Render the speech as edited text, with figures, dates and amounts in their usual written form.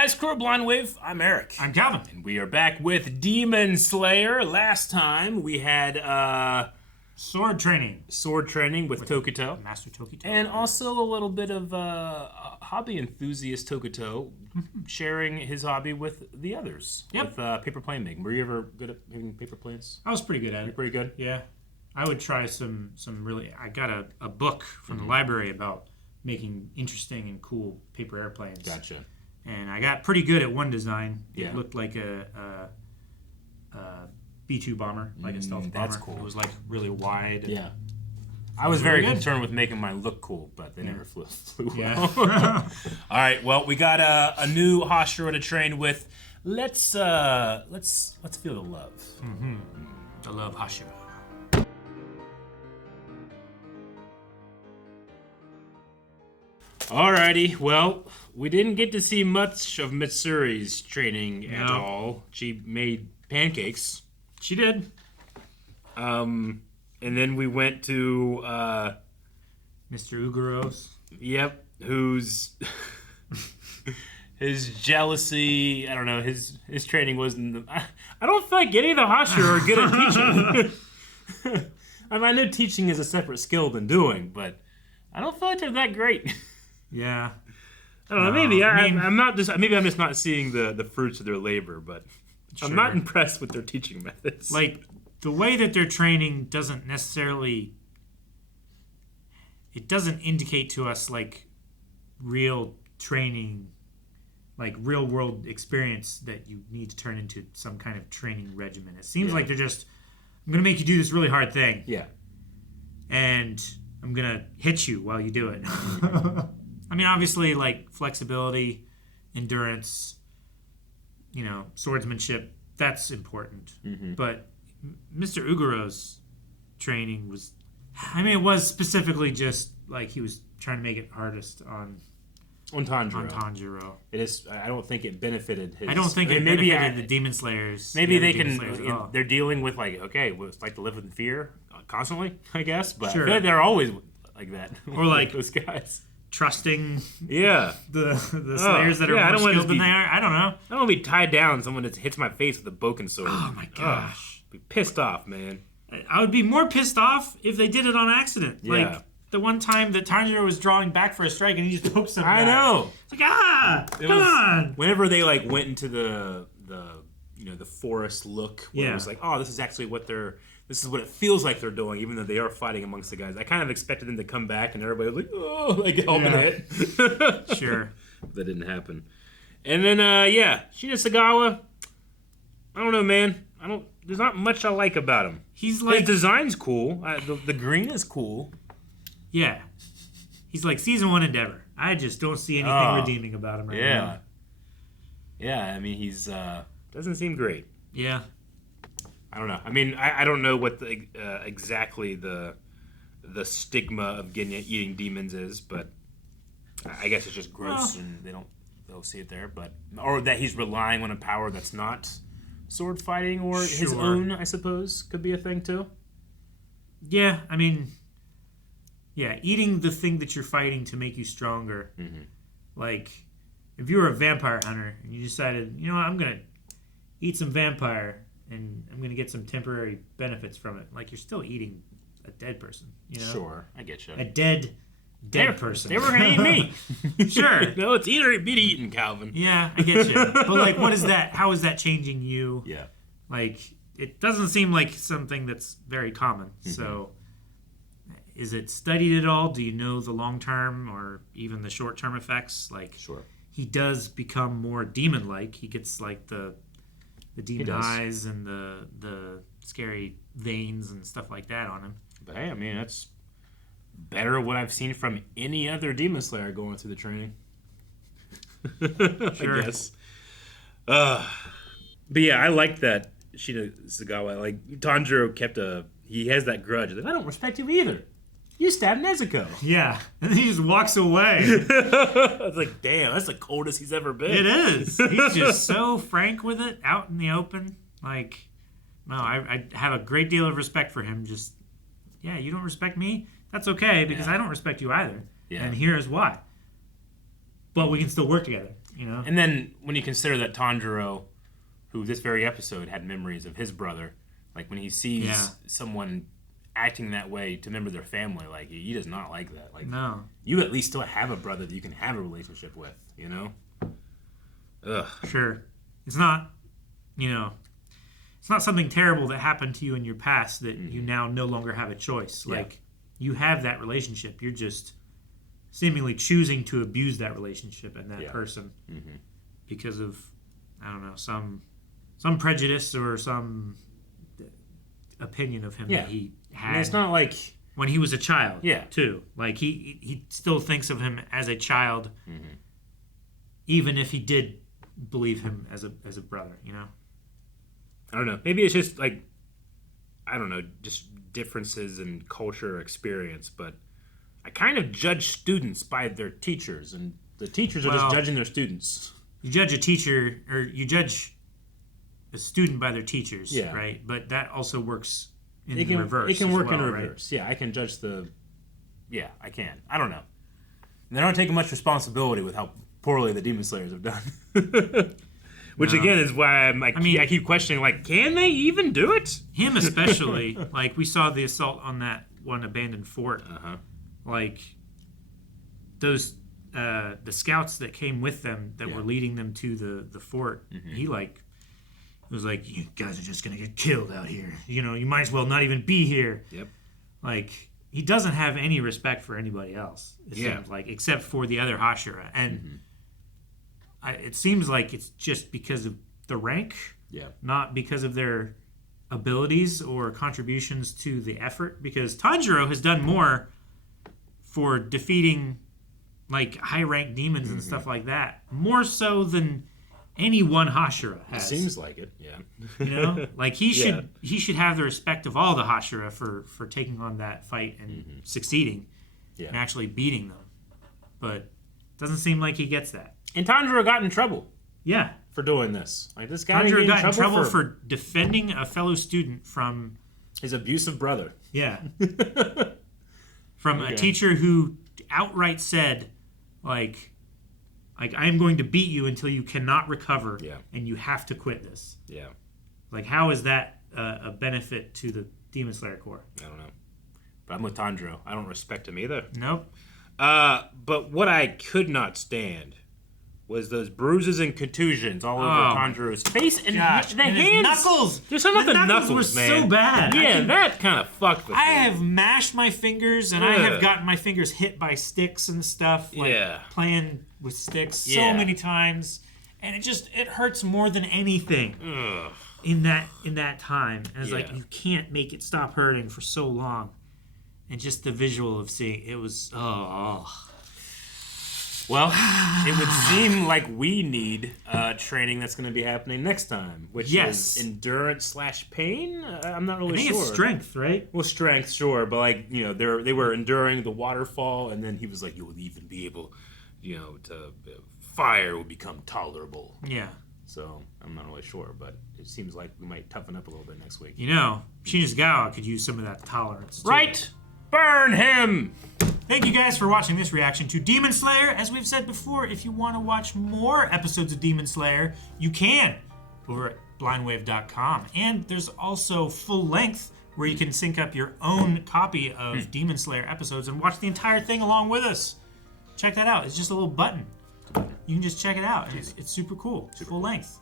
guys, Crew of Blind Wave. I'm Eric. I'm Calvin. And we are back with Demon Slayer. Last time we had sword training with Tokito. Master Tokito. And also a little bit of hobby enthusiast Tokito sharing his hobby with the others. Yep. With paper plane making. Were you ever good at making paper planes? I was pretty good at You're it. pretty good? Yeah. I would try some really... I got a book from the library about making interesting and cool paper airplanes. Gotcha. And I got pretty good at one design. Yeah. It looked like a B-2 bomber, like a stealth bomber. That's cool. It was like really wide. Yeah. I was very concerned with making mine look cool, but they never flew well. Yeah. All right, well, we got a new Hashira to train with. Let's feel the love. Mm-hmm. The love Hashira. Alrighty, well, we didn't get to see much of Mitsuri's training at all. She made pancakes. She did. And then we went to Mr. Uguros. Yep, who's his jealousy. I don't know. His training wasn't. I don't think any of the Hashira are good at teaching. I mean, I know teaching is a separate skill than doing, but I don't feel like they're that great. Yeah. I don't know. Maybe I'm not just. Maybe I'm just not seeing the fruits of their labor, but I'm not impressed with their teaching methods. Like the way that they're training doesn't necessarily. It doesn't indicate to us like real training, like real world experience that you need to turn into some kind of training regimen. It seems like they're just, I'm gonna make you do this really hard thing. Yeah. And I'm gonna hit you while you do it. I mean, obviously, like flexibility, endurance, swordsmanship, that's important. Mm-hmm. But Mr. Uguro's training was, it was specifically just like he was trying to make it hardest on Tanjiro. It is. I don't think it benefited his. I don't think it benefited the Demon Slayers. Maybe they can. They're dealing with it's like to live in fear constantly, I guess. But I feel like they're always like that, or like those guys. Trusting the Slayers that are more skilled than they are. I don't know. I don't want to be tied down. Someone that hits my face with a boken sword. Oh my gosh. Be pissed off, man. I would be more pissed off if they did it on accident. Yeah. Like the one time that Tanjiro was drawing back for a strike and he just pokes him. I know. It's like come on. Whenever they went into the forest look, where it was like, oh, this is actually this is what it feels like they're doing, even though they are fighting amongst the guys. I kind of expected them to come back and everybody was like, oh, like helping it. Sure. But that didn't happen. And then, Shinazugawa, I don't know, man. There's not much I like about him. He's like... His design's cool. The green is cool. Yeah. He's like Season 1 Endeavor. I just don't see anything redeeming about him right now. Yeah, I mean, he's... doesn't seem great. Yeah. I don't know. I mean, I don't know what exactly the stigma of eating demons is, but I guess it's just gross and they'll see it there. Or that he's relying on a power that's not sword fighting or his own, I suppose, could be a thing too. Yeah, I mean, eating the thing that you're fighting to make you stronger. Mm-hmm. Like, if you were a vampire hunter and you decided, I'm gonna eat some vampire and I'm going to get some temporary benefits from it. Like, you're still eating a dead person, Sure, I get you. A dead person. They were going to eat me. Sure. No, it's eat or be eaten, Calvin. Yeah, I get you. But, like, what is that? How is that changing you? Yeah. Like, it doesn't seem like something that's very common. Mm-hmm. So, is it studied at all? Do you know the long-term or even the short-term effects? Like, sure. He does become more demon-like. He gets, like, the demon eyes and the scary veins and stuff like that on him. But hey, I mean, that's better than what I've seen from any other Demon Slayer going through the training. Sure. I guess. But yeah, I like that Shinazugawa. Like, Tanjiro he has that grudge. Like, I don't respect you either. You stabbed Nezuko. Yeah. And then he just walks away. It's like, damn, that's the coldest he's ever been. It is. He's just so frank with it, out in the open. Like, no, I have a great deal of respect for him. Just, you don't respect me? That's okay, because I don't respect you either. Yeah. And here's why. But we can still work together. you know. And then when you consider that Tanjiro, who this very episode had memories of his brother, like when he sees someone acting that way to a member of their family, like he does not like that. Like No. you at least still have a brother that you can have a relationship with, you know? Ugh. Sure. It's not, you know, it's not something terrible that happened to you in your past that you now no longer have a choice. Like you have that relationship. You're just seemingly choosing to abuse that relationship and that person because of, I don't know, some prejudice or some opinion of him that he had. And it's not like when he was a child, Yeah. too. Like he still thinks of him as a child, even if he did believe him as a brother. You know. I don't know. Maybe it's just like, I don't know, just differences in culture or experience. But I kind of judge students by their teachers, and the teachers are just judging their students. You judge a teacher, or you judge a student by their teachers, right? But that also works in the reverse. It can work in right? reverse. Yeah, I can judge the... Yeah, I can. I don't know. And they're not taking much responsibility with how poorly the Demon Slayers have done. Which, again, is why I keep questioning, like, can they even do it? Him especially. Like, we saw the assault on that one abandoned fort. Like, those... the scouts that came with them that were leading them to the fort, he was like, you guys are just gonna get killed out here. You know, you might as well not even be here. Yep. Like, he doesn't have any respect for anybody else. It seems like, except for the other Hashira, and it seems like it's just because of the rank, not because of their abilities or contributions to the effort. Because Tanjiro has done more for defeating like high-ranked demons and stuff like that, more so than any one Hashira has. It seems like it, yeah. You know, like he should have the respect of all the Hashira for taking on that fight and succeeding and actually beating them. But it doesn't seem like he gets that. And Tanjiro got in trouble. Yeah, for doing this. Like this guy Tanjiro got in trouble for defending a fellow student from his abusive brother. Yeah, from a teacher who outright said, like I'm going to beat you until you cannot recover, and you have to quit this. Yeah. Like, how is that a benefit to the Demon Slayer Corps? I don't know. But I'm with Tanjiro. I don't respect him either. Nope. But what I could not stand was those bruises and contusions all over Tanjiro's face and the hands. His knuckles. There's something about the knuckles, were man. So bad. Yeah, that kind of fucked with me. I have mashed my fingers, and I have gotten my fingers hit by sticks and stuff. Like playing with sticks so many times, and it hurts more than anything in that time. And it's like you can't make it stop hurting for so long, and just the visual of seeing it was Well, it would seem like we need training that's going to be happening next time, which is endurance/pain. I'm not really sure. I think it's strength, right? Well, strength, sure, but like they were enduring the waterfall, and then he was like, "You will even be able, to fire will become tolerable." Yeah. So I'm not really sure, but it seems like we might toughen up a little bit next week. Shinazugawa could use some of that tolerance, too. Right. Burn him! Thank you guys for watching this reaction to Demon Slayer. As we've said before, if you want to watch more episodes of Demon Slayer, you can over at blindwave.com. And there's also full length where you can sync up your own copy of Demon Slayer episodes and watch the entire thing along with us. Check that out. It's just a little button. You can just check it out. And it's super cool. It's full length.